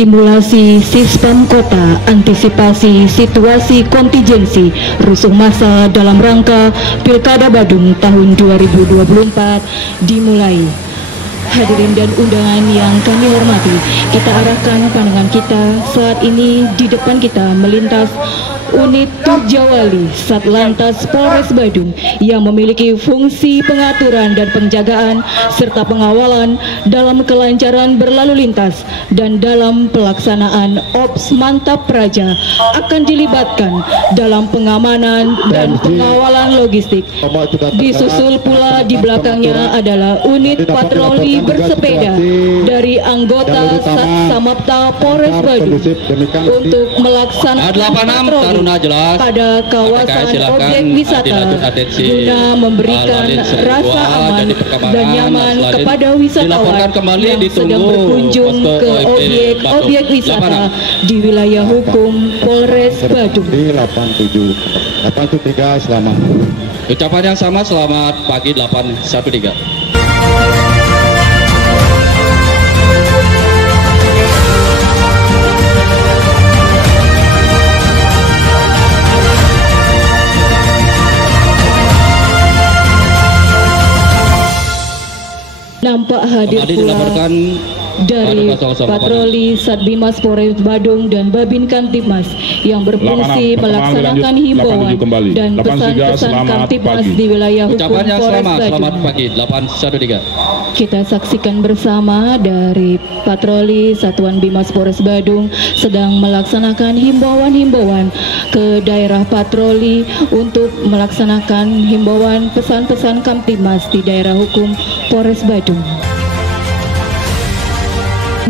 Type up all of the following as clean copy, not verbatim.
Simulasi Sistem Kota Antisipasi Situasi Kontingensi Rusuh Massa dalam rangka Pilkada Badung tahun 2024 dimulai. Hadirin dan undangan yang kami hormati, kita arahkan pandangan kita saat ini di depan kita melintas unit Turjawali Satlantas Polres Badung yang memiliki fungsi pengaturan dan penjagaan serta pengawalan dalam kelancaran berlalu lintas dan dalam pelaksanaan Ops Mantap Praja akan dilibatkan dalam pengamanan dan pengawalan logistik. Disusul pula di belakangnya adalah unit patroli bersepeda dari anggota Satsamapta Polres Badung untuk melaksanakan patroli pada kawasan objek wisata guna memberikan rasa aman dan nyaman kepada wisatawan yang sedang berkunjung ke objek-objek wisata di wilayah hukum Polres Badung. 813 selamat. Ucapan yang sama, selamat pagi 813. Nampak hadir pula dari patroli Satbimas Polres Badung dan Babin Kamtibmas yang berfungsi melaksanakan himbauan dan pesan-pesan Kamtibmas di wilayah hukum Polres Badung. Selamat pagi 813. Kita saksikan bersama dari patroli Satuan Bimas Polres Badung sedang melaksanakan himbauan-himbauan ke daerah patroli untuk melaksanakan himbauan pesan-pesan Kamtibmas di daerah hukum Polres Badung.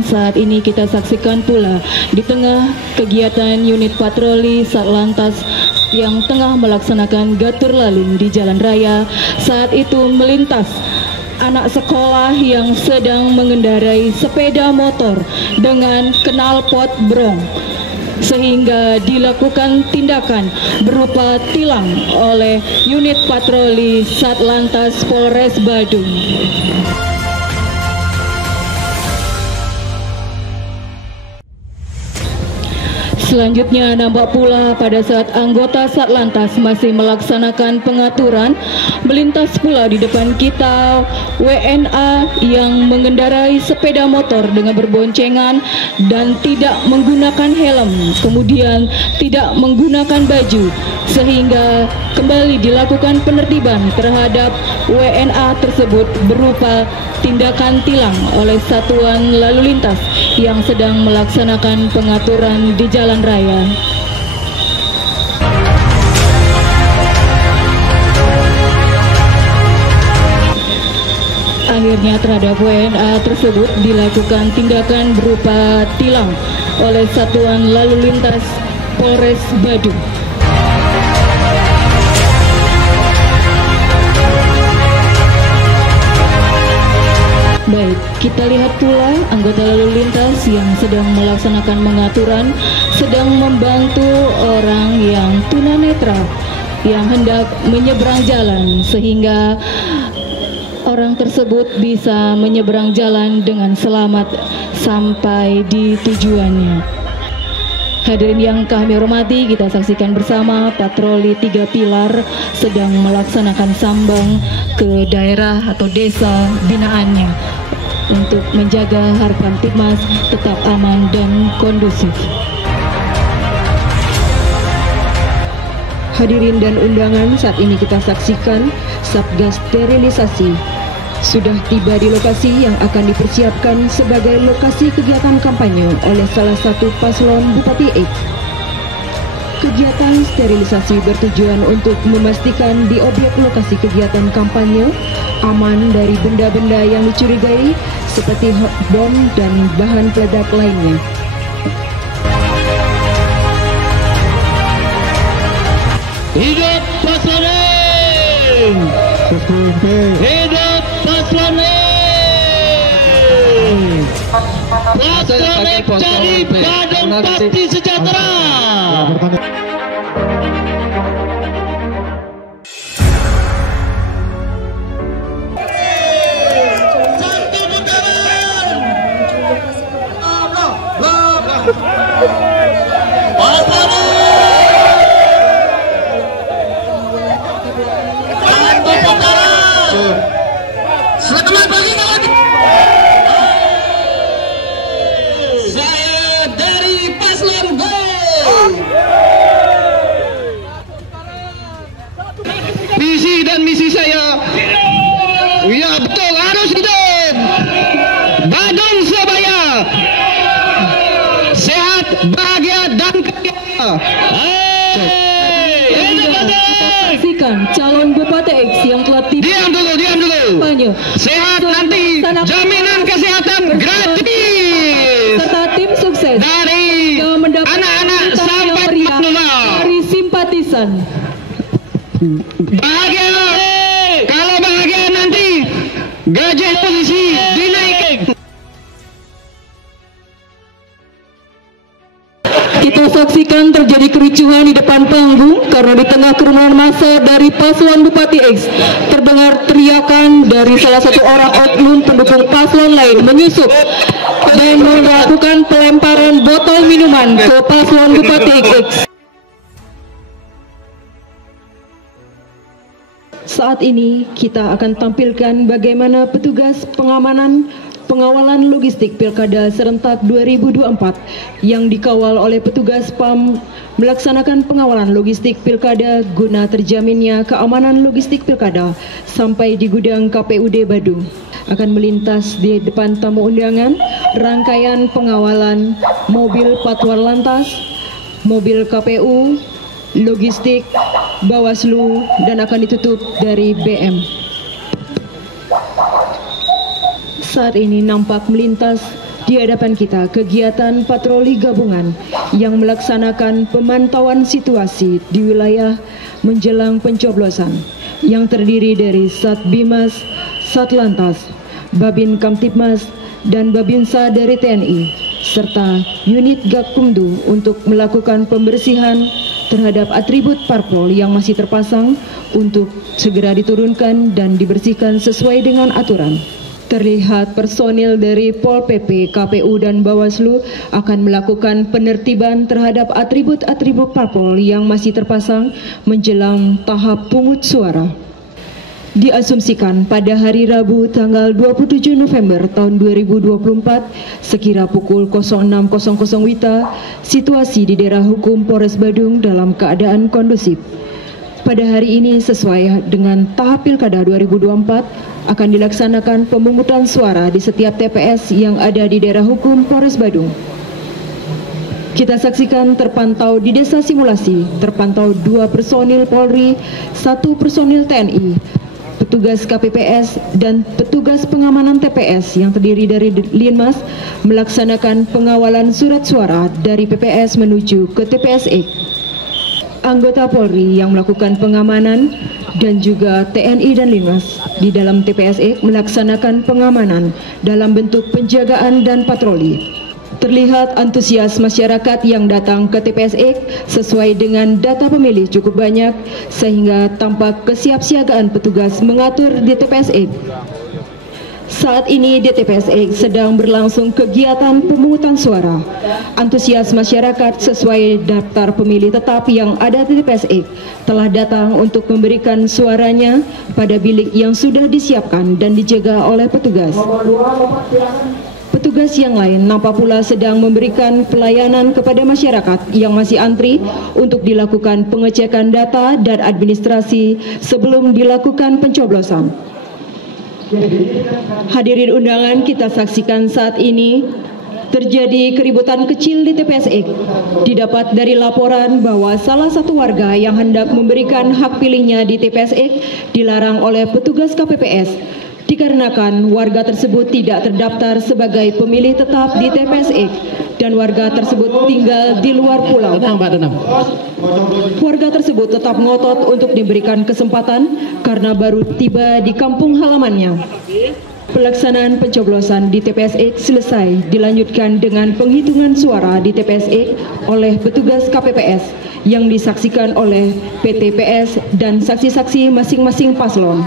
Saat ini kita saksikan pula di tengah kegiatan unit patroli Satlantas yang tengah melaksanakan gatur lalin di jalan raya. Saat itu melintas anak sekolah yang sedang mengendarai sepeda motor dengan knalpot brong, sehingga dilakukan tindakan berupa tilang oleh unit patroli Satlantas Polres Badung. Selanjutnya nampak pula pada saat anggota Satlantas masih melaksanakan pengaturan, melintas pula di depan kita WNA yang mengendarai sepeda motor dengan berboncengan dan tidak menggunakan helm, kemudian tidak menggunakan baju, sehingga kembali dilakukan penertiban terhadap WNA tersebut berupa tindakan tilang oleh Satuan Lalu Lintas yang sedang melaksanakan pengaturan di jalan raya. Akhirnya terhadap WNA tersebut dilakukan tindakan berupa tilang oleh Satuan Lalu Lintas Polres Badung. Baik, kita lihat pula anggota lalu lintas yang sedang melaksanakan pengaturan sedang membantu orang yang tunanetra yang hendak menyeberang jalan, sehingga orang tersebut bisa menyeberang jalan dengan selamat sampai di tujuannya. Hadirin yang kami hormati, kita saksikan bersama patroli 3 pilar sedang melaksanakan sambang ke daerah atau desa binaannya untuk menjaga harapan Kamtibmas tetap aman dan kondusif. Hadirin dan undangan, saat ini kita saksikan Satgas Sterilisasi sudah tiba di lokasi yang akan dipersiapkan sebagai lokasi kegiatan kampanye oleh salah satu paslon Bupati X. Kegiatan sterilisasi bertujuan untuk memastikan di objek lokasi kegiatan kampanye aman dari benda-benda yang dicurigai seperti bom dan bahan peledak lainnya. Hidup paslon Hidup paslon Paslon dari Badung Pasti Sejahtera. Selamat pagi kawan. Saya dari Paslon Gol. Visi dan misi saya, ya betul, harus hidup Badung Surabaya, sehat, bahagia dan kaya. Saksikan calon Bupati X yang telah tiba. Diam dulu. Kampanye. Sehat nanti, jaminan kesehatan gratis Serta tim sukses dari yang mendapat anak-anak sampai sampai meriah manual. dari simpatisan. Bahagia. Kalau bahagia nanti gaji polisi dinaikin. Kita saksikan terjadi kericuhan di depan panggung karena di tengah kerumunan massa dari paslon Bupati X terdengar teriakan dari salah satu orang oknum pendukung paslon lain menyusup dan melakukan pelemparan botol minuman ke paslon Bupati X. Saat ini kita akan tampilkan bagaimana petugas pengawalan logistik Pilkada serentak 2024 yang dikawal oleh petugas PAM melaksanakan pengawalan logistik Pilkada guna terjaminnya keamanan logistik Pilkada sampai di gudang KPUD Badung. Akan melintas di depan tamu undangan rangkaian pengawalan mobil Patwal Lantas, mobil KPU, logistik, Bawaslu, dan akan ditutup dari BM. Saat ini nampak melintas di hadapan kita kegiatan patroli gabungan yang melaksanakan pemantauan situasi di wilayah menjelang pencoblosan yang terdiri dari Satbimas, Satlantas, Babin Kamtibmas, dan Babinsa dari TNI, serta unit Gakumdu untuk melakukan pembersihan terhadap atribut parpol yang masih terpasang untuk segera diturunkan dan dibersihkan sesuai dengan aturan. Terlihat personil dari Pol PP, KPU, dan Bawaslu akan melakukan penertiban terhadap atribut-atribut parpol yang masih terpasang menjelang tahap pungut suara. Diasumsikan pada hari Rabu tanggal 27 November tahun 2024 sekira pukul 06.00 WITA, situasi di daerah hukum Polres Badung dalam keadaan kondusif. Pada hari ini sesuai dengan tahap Pilkada 2024 akan dilaksanakan pemungutan suara di setiap TPS yang ada di daerah hukum Polres Badung. Kita saksikan terpantau di Desa Simulasi, terpantau 2 personil Polri, 1 personil TNI, petugas KPPS, dan petugas pengamanan TPS yang terdiri dari Linmas melaksanakan pengawalan surat suara dari PPS menuju ke TPS X. Anggota Polri yang melakukan pengamanan dan juga TNI dan Linmas di dalam TPS X melaksanakan pengamanan dalam bentuk penjagaan dan patroli. Terlihat antusias masyarakat yang datang ke TPS X sesuai dengan data pemilih cukup banyak sehingga tampak kesiapsiagaan petugas mengatur di TPS X. Saat ini di TPS X sedang berlangsung kegiatan pemungutan suara. Antusias masyarakat sesuai daftar pemilih tetap yang ada di TPS X telah datang untuk memberikan suaranya pada bilik yang sudah disiapkan dan dijaga oleh petugas. Petugas yang lain nampak pula sedang memberikan pelayanan kepada masyarakat yang masih antri untuk dilakukan pengecekan data dan administrasi sebelum dilakukan pencoblosan. Hadirin undangan, kita saksikan saat ini terjadi keributan kecil di TPS X. Didapat dari laporan bahwa salah satu warga yang hendak memberikan hak pilihnya di TPS X dilarang oleh petugas KPPS dikarenakan warga tersebut tidak terdaftar sebagai pemilih tetap di TPS X dan warga tersebut tinggal di luar pulau. Warga tersebut tetap ngotot untuk diberikan kesempatan karena baru tiba di kampung halamannya. Pelaksanaan pencoblosan di TPS X selesai dilanjutkan dengan penghitungan suara di TPS X oleh petugas KPPS yang disaksikan oleh PTPS dan saksi-saksi masing-masing paslon.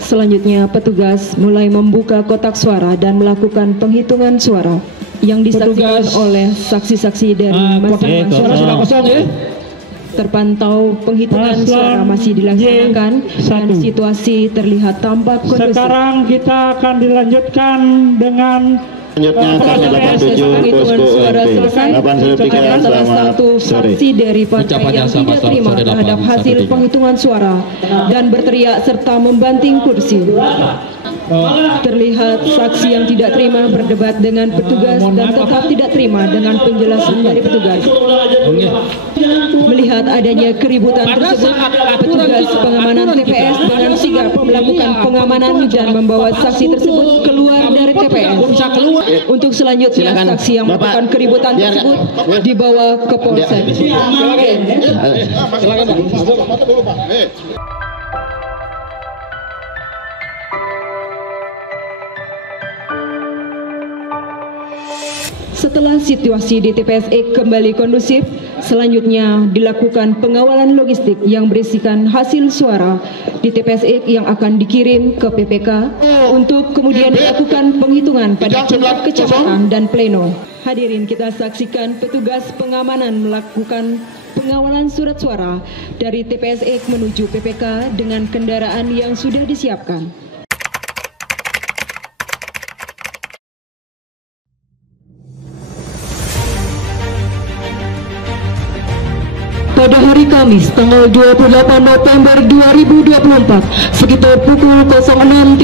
Selanjutnya petugas mulai membuka kotak suara dan melakukan penghitungan suara. yang disaksikan Petugas. oleh saksi-saksi dari masing-masing. Suara sudah kosong ya. Terpantau penghitungan Paslon suara masih dilaksanakan Y1. dan situasi terlihat tampak kondusif. Sekarang kita akan dilanjutkan dengan Selanjutnya kami Proses 87 penghitungan posko suara OMP. selesai. 813 Ada salah selamat satu sore. saksi dari partai Ucapan yang yang sama, tidak terima sore terhadap 813. hasil penghitungan suara dan berteriak serta membanting kursi. Terlihat saksi yang tidak terima berdebat dengan petugas dan tetap tidak terima dengan penjelasan dari petugas. Melihat adanya keributan tersebut, petugas pengamanan TPS dengan sigap melakukan pengamanan dan membawa saksi tersebut keluar dari TPS. Untuk selanjutnya, saksi yang melakukan keributan tersebut dibawa ke Polsek. Setelah situasi di TPS kembali kondusif, selanjutnya dilakukan pengawalan logistik yang berisikan hasil suara di TPS yang akan dikirim ke PPK untuk kemudian dilakukan penghitungan pada tingkat kecamatan dan pleno. Hadirin, kita saksikan petugas pengamanan melakukan pengawalan surat suara dari TPS menuju PPK dengan kendaraan yang sudah disiapkan. Pada hari Kamis tanggal 28 November 2024 sekitar pukul 06.00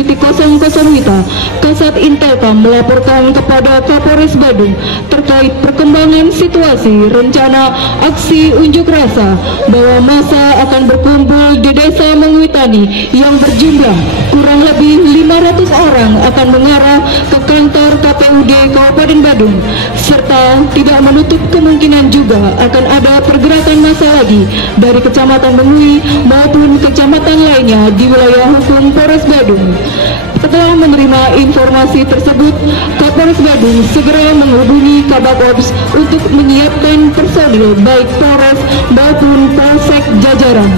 WITA, Kasat Intelkam melaporkan kepada Kapolres Badung terkait perkembangan situasi rencana aksi unjuk rasa bahwa massa akan berkumpul di Desa Mengwitani yang berjumlah kurang lebih 500 orang akan mengarah ke kantor KPUD Kabupaten Badung, serta tidak menutup kemungkinan juga akan ada pergerakan massa lagi dari Kecamatan Mengui maupun kecamatan lainnya di wilayah hukum Polres Badung. Setelah menerima informasi tersebut, Kapolres Badung segera menghubungi Kabakops untuk menyiapkan personil baik Polres maupun Polsek jajaran.